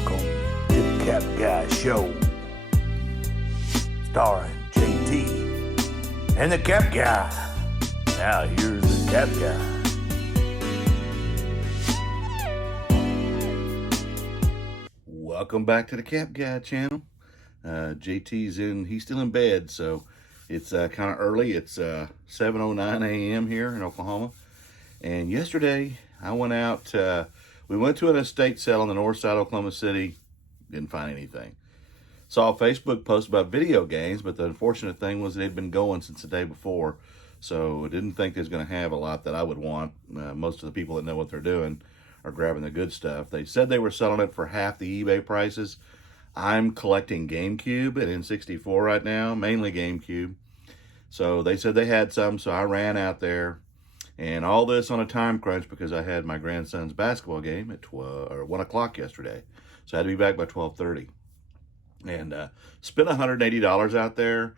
Welcome to the Cap Guy Show, starring JT and the Cap Guy. Now here's the Cap Guy. Welcome back to the Cap Guy channel. He's still in bed, so it's kind of early. It's 7:09 a.m. here in Oklahoma. And yesterday I went out, we went to an estate sale on the north side of Oklahoma City. Didn't find anything. Saw a Facebook post about video games, but the unfortunate thing was they'd been going since the day before. So I didn't think there's going to have a lot that I would want. Most of the people that know what they're doing are grabbing the good stuff. They said they were selling it for half the eBay prices. I'm collecting Gamecube and N64 right now, mainly Gamecube. So they said they had some, so I ran out there. And all this on a time crunch because I had my grandson's basketball game at 1 o'clock yesterday. So I had to be back by 12:30. And spent $180 out there.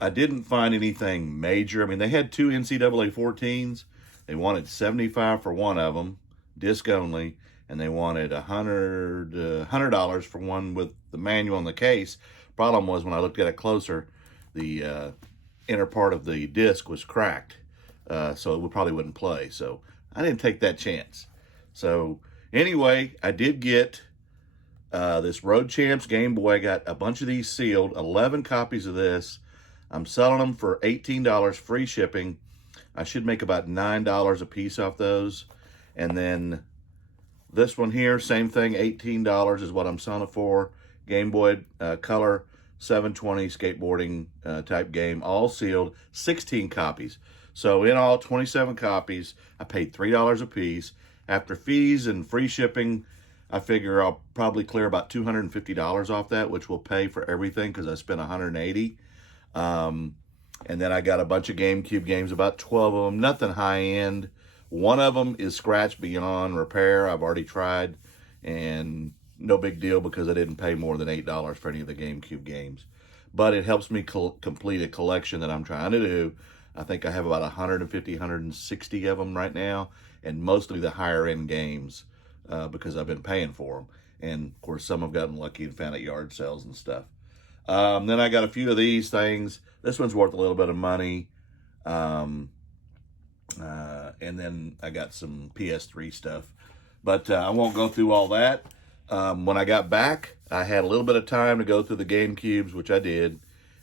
I didn't find anything major. I mean, they had two NCAA 14s. They wanted $75 for one of them, disc only. And they wanted $100 for one with the manual in the case. Problem was, when I looked at it closer, the inner part of the disc was cracked. So it probably wouldn't play. So I didn't take that chance. So anyway, I did get this Road Champs Game Boy. I got a bunch of these sealed, 11 copies of this. I'm selling them for $18 free shipping. I should make about $9 a piece off those. And then this one here, same thing, $18 is what I'm selling it for. Game Boy Color 720 skateboarding type game, all sealed, 16 copies. So in all, 27 copies. I paid $3 a piece. After fees and free shipping, I figure I'll probably clear about $250 off that, which will pay for everything because I spent $180. And then I got a bunch of GameCube games, about 12 of them, nothing high end. One of them is scratched beyond repair. I've already tried, and no big deal because I didn't pay more than $8 for any of the GameCube games. But it helps me complete a collection that I'm trying to do. I think I have about 150, 160 of them right now, and mostly the higher end games because I've been paying for them. And of course, some have gotten lucky and found at yard sales and stuff. Then I got a few of these things. This one's worth a little bit of money. And then I got some PS3 stuff, but I won't go through all that. When I got back, I had a little bit of time to go through the GameCubes, which I did.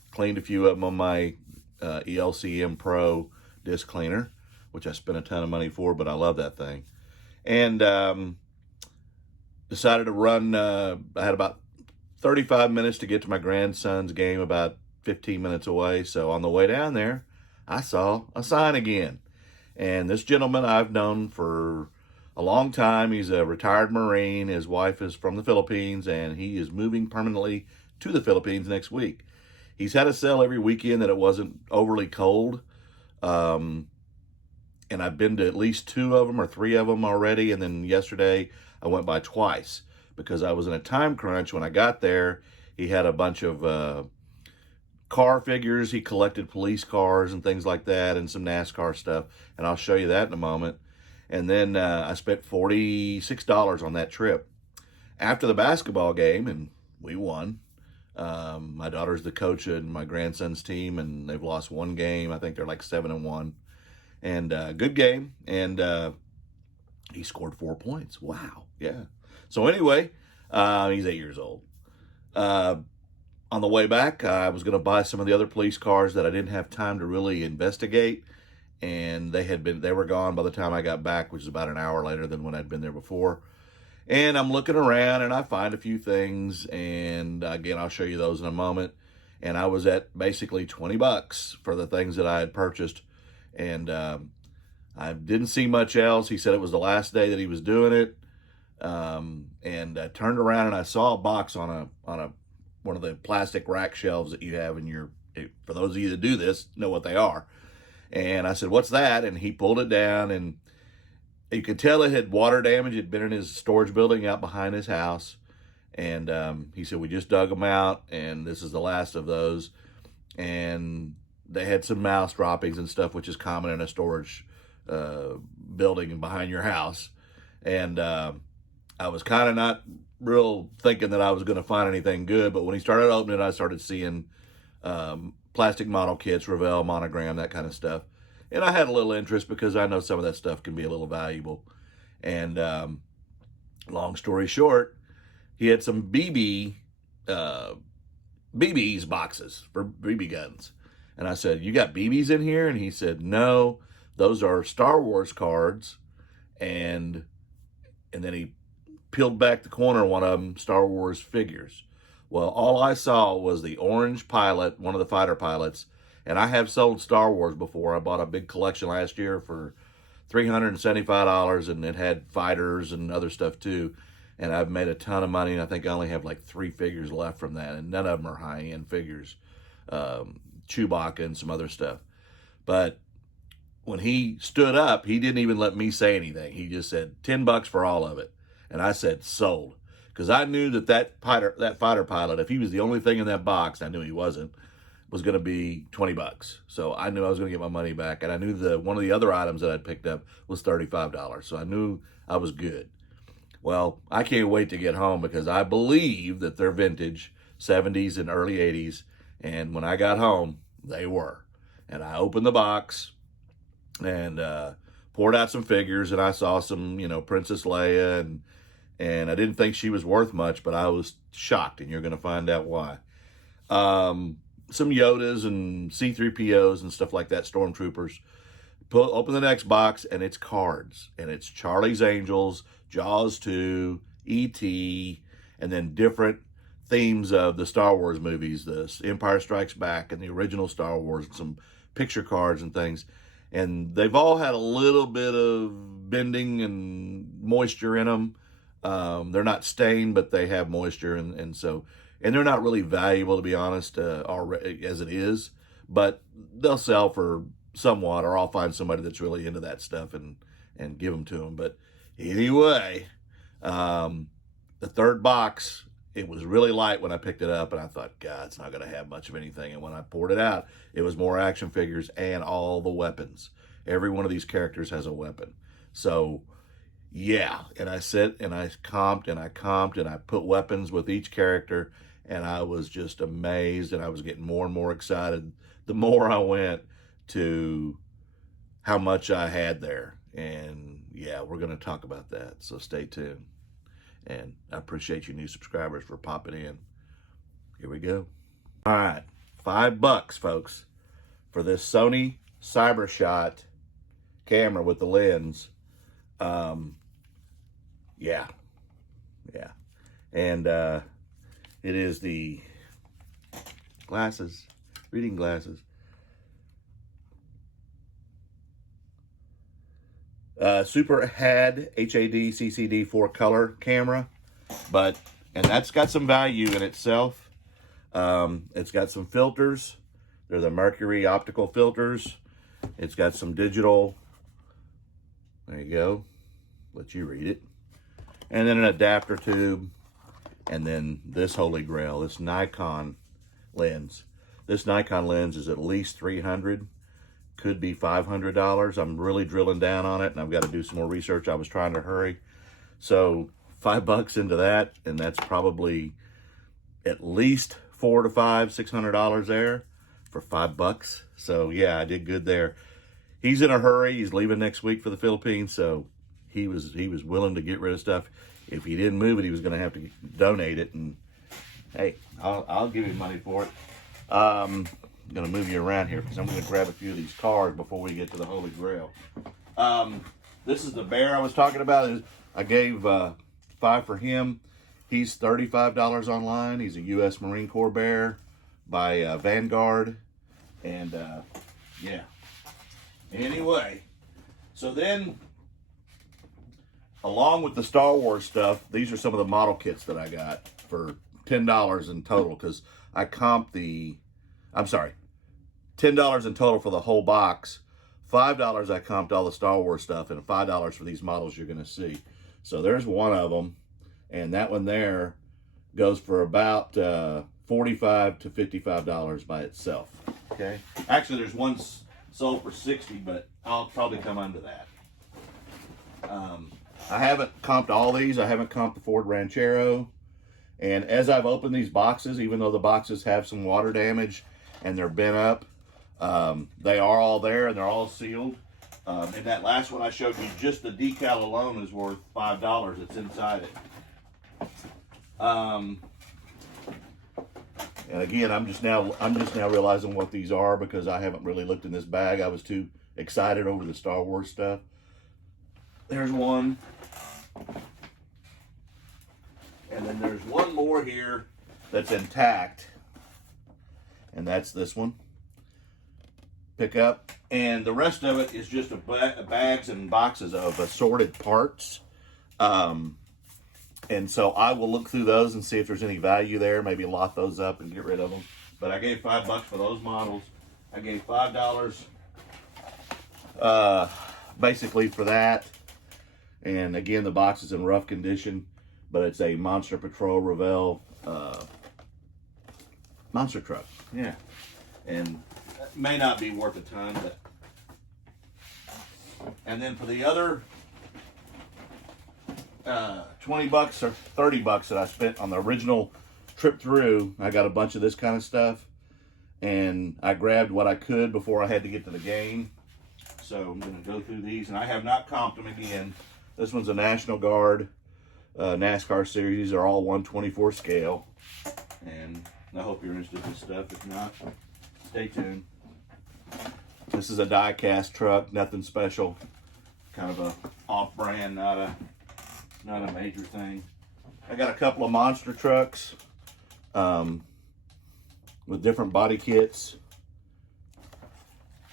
Cleaned a few of them on my ELCM Pro disc cleaner, which I spent a ton of money for, but I love that thing. And decided to run, I had about 35 minutes to get to my grandson's game, about 15 minutes away. So on the way down there, I saw a sign again. And this gentleman I've known for a long time. He's a retired Marine. His wife is from the Philippines, and he is moving permanently to the Philippines next week. He's had a sale every weekend that it wasn't overly cold. And I've been to at least 2 of them or 3 of them already. And then yesterday I went by twice because I was in a time crunch. When I got there, he had a bunch of car figures. He collected police cars and things like that and some NASCAR stuff. And I'll show you that in a moment. And then I spent $46 on that trip. After the basketball game, and we won. My daughter's the coach in my grandson's team, and they've lost 1 game. I think they're like 7-1. And good game. And he scored 4 points. Wow. Yeah. So anyway, he's 8 years old. On the way back, I was going to buy some of the other police cars that I didn't have time to really investigate. And they were gone by the time I got back, which is about an hour later than when I'd been there before. And I'm looking around and I find a few things, and again, I'll show you those in a moment. And I was at basically $20 for the things that I had purchased. And I didn't see much else. He said it was the last day that he was doing it. And I turned around and I saw a box on one of the plastic rack shelves that you have in your, for those of you that do this, know what they are. And I said, "What's that?" And he pulled it down, and you could tell it had water damage. It had been in his storage building out behind his house. And he said, "We just dug them out, and this is the last of those." And they had some mouse droppings and stuff, which is common in a storage building behind your house. And I was kind of not real thinking that I was going to find anything good, but when he started opening it, I started seeing plastic model kits, Revell, Monogram, that kind of stuff. And I had a little interest because I know some of that stuff can be a little valuable. And long story short, he had some BB's boxes for BB guns. And I said, "You got BB's in here?" And he said, "No, those are Star Wars cards." And then he peeled back the corner of one of them, Star Wars figures. Well, all I saw was the orange pilot, one of the fighter pilots. And I have sold Star Wars before. I bought a big collection last year for $375, and it had fighters and other stuff too. And I've made a ton of money, and I think I only have like 3 figures left from that, and none of them are high-end figures. Chewbacca and some other stuff. But when he stood up, he didn't even let me say anything. He just said, $10 for all of it. And I said, sold. Because I knew that fighter pilot, if he was the only thing in that box, I knew he wasn't, was going to be $20. So I knew I was going to get my money back. And I knew one of the other items that I'd picked up was $35. So I knew I was good. Well, I can't wait to get home because I believe that they're vintage, 70s and early 80s. And when I got home, they were. And I opened the box and poured out some figures, and I saw some, Princess Leia, and I didn't think she was worth much, but I was shocked, and you're going to find out why. Some Yodas and C-3POs and stuff like that, Stormtroopers. Open the next box, and it's cards. And it's Charlie's Angels, Jaws 2, E.T., and then different themes of the Star Wars movies, the Empire Strikes Back and the original Star Wars, and some picture cards and things. And they've all had a little bit of bending and moisture in them. They're not stained, but they have moisture, and they're not really valuable, to be honest, already as it is. But they'll sell for somewhat, or I'll find somebody that's really into that stuff and give them to them. But anyway, the third box, it was really light when I picked it up, and I thought, God, it's not going to have much of anything. And when I poured it out, it was more action figures and all the weapons. Every one of these characters has a weapon. So, yeah. And I sit and I comped and I put weapons with each character, and I was just amazed, and I was getting more and more excited the more I went to how much I had there. And, yeah, we're going to talk about that. So stay tuned. And I appreciate you new subscribers for popping in. Here we go. All right, $5, folks, for this Sony CyberShot camera with the lens. Yeah. And it is the glasses, reading glasses. Super HAD, HAD, CCD 4-color camera, and that's got some value in itself. It's got some filters. They're the Mercury optical filters. It's got some digital, there you go, let you read it. And then an adapter tube, and then this holy grail, this Nikon lens. This Nikon lens is at least $300. Could be $500. I'm really drilling down on it, and I've got to do some more research. I was trying to hurry. So $5 into that, and that's probably at least $600 there for $5. So yeah, I did good there. He's in a hurry. He's leaving next week for the Philippines, so he was willing to get rid of stuff. If he didn't move it, he was going to have to donate it, and hey, I'll give you money for it. I'm going to move you around here because I'm going to grab a few of these cards before we get to the Holy Grail. This is the bear I was talking about. I gave $5 for him. He's $35 online. He's a U.S. Marine Corps bear by Vanguard. And, yeah. Anyway, so then, along with the Star Wars stuff, these are some of the model kits that I got for $10 in total because I comped $10 in total for the whole box. $5 I comped all the Star Wars stuff, and $5 for these models you're going to see. So there's one of them, and that one there goes for about $45 to $55 by itself. Okay. Actually, there's one sold for $60, but I'll probably come under that. I haven't comped all these. I haven't comped the Ford Ranchero. And as I've opened these boxes, even though the boxes have some water damage and they're bent up, they are all there and they're all sealed. And that last one I showed you, just the decal alone is worth $5 that's inside it. And again, I'm just now realizing what these are because I haven't really looked in this bag. I was too excited over the Star Wars stuff. There's one. And then there's one more here that's intact. And that's this one. Pick up. And the rest of it is just bags and boxes of assorted parts. And so I will look through those and see if there's any value there. Maybe lot those up and get rid of them. But I gave $5 for those models. I gave $5 basically for that. And again, the box is in rough condition, but it's a Monster Patrol Revell monster truck. Yeah. And that may not be worth a ton, but. And then for the other 20 bucks or 30 bucks that I spent on the original trip through, I got a bunch of this kind of stuff. And I grabbed what I could before I had to get to the game. So I'm going to go through these, and I have not comped them again. This one's a National Guard NASCAR series. These are all 1/24 scale. And I hope you're interested in this stuff. If not, stay tuned. This is a die-cast truck, nothing special. Kind of a off-brand, not a major thing. I got a couple of monster trucks with different body kits.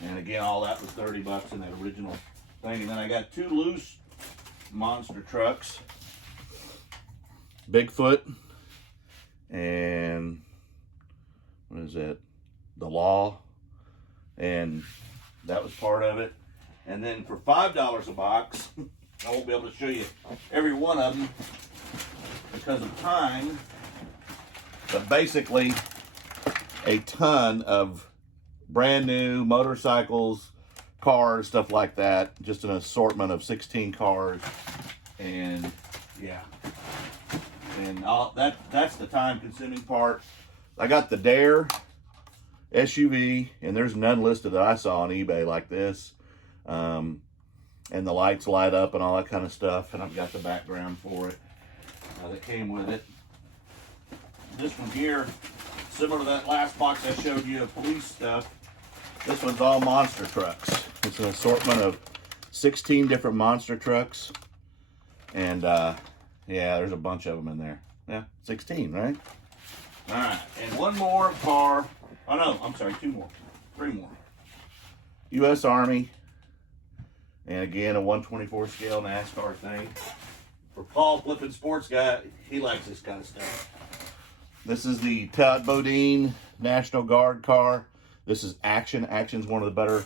And again, all that was 30 bucks in that original thing. And then I got two loose monster trucks. Bigfoot and what is that? The Law. And that was part of it. And then for $5 a box, I won't be able to show you every one of them because of time, but basically a ton of brand new motorcycles, cars, stuff like that. Just an assortment of 16 cars. And yeah. And that's the time consuming part. I got the Dare SUV, and there's none listed that I saw on eBay like this. And the lights light up and all that kind of stuff. And I've got the background for it that came with it. This one here, similar to that last box I showed you of police stuff, this one's all monster trucks. It's an assortment of 16 different monster trucks. And yeah, there's a bunch of them in there. Yeah, 16, right? All right, and one more car. Oh no, I'm sorry, two more. Three more. U.S. Army. And again, a 1/24 scale NASCAR thing. For Paul Flippin' Sports Guy, he likes this kind of stuff. This is the Todd Bodine National Guard car. This is Action. Action's one of the better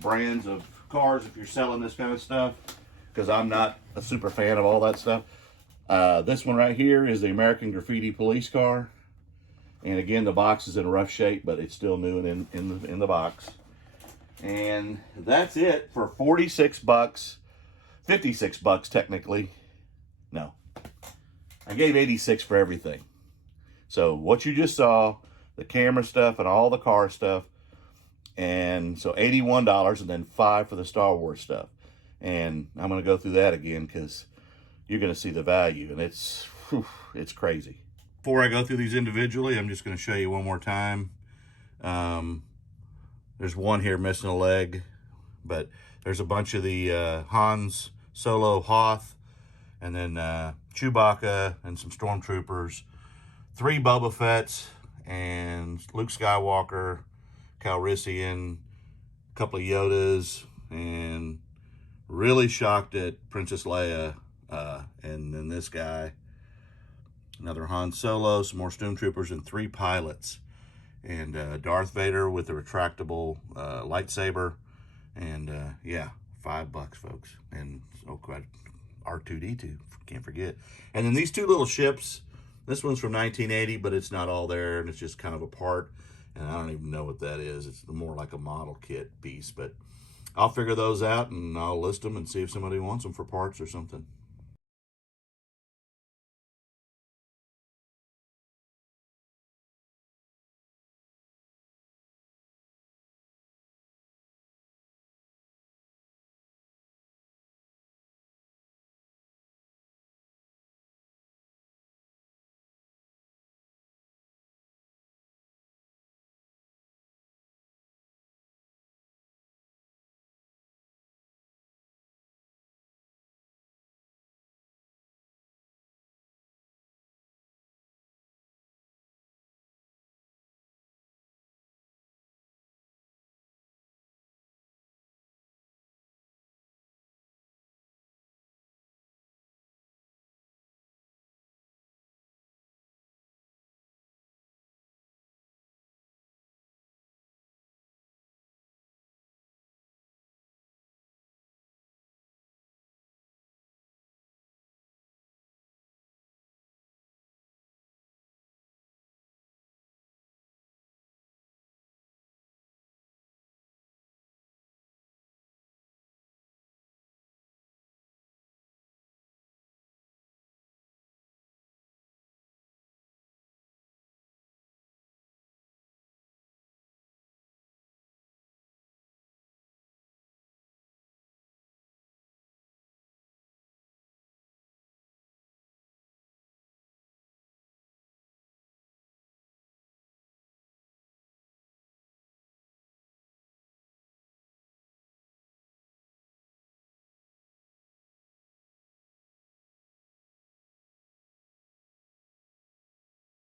brands of cars if you're selling this kind of stuff, because I'm not a super fan of all that stuff. This one right here is the American Graffiti police car. And again, the box is in rough shape, but it's still new and in the box. And that's it for 46 bucks. 56 bucks technically. No. I gave 86 for everything. So what you just saw, the camera stuff and all the car stuff, and so $81 and then $5 for the Star Wars stuff. And I'm going to go through that again because you're going to see the value, and it's crazy. Before I go through these individually, I'm just going to show you one more time. There's one here missing a leg, but there's a bunch of the Hans Solo Hoth, and then Chewbacca and some Stormtroopers, 3 Boba Fett's, and Luke Skywalker, Calrissian, a couple of Yodas, and really shocked at Princess Leia, and then this guy, another Han Solo, some more Stormtroopers, and 3 pilots. And Darth Vader with a retractable lightsaber. And yeah, $5, folks. And oh god, R2-D2, can't forget. And then these 2 little ships. This one's from 1980, but it's not all there, and it's just kind of a part. And I don't even know what that is. It's more like a model kit piece. But I'll figure those out, and I'll list them and see if somebody wants them for parts or something.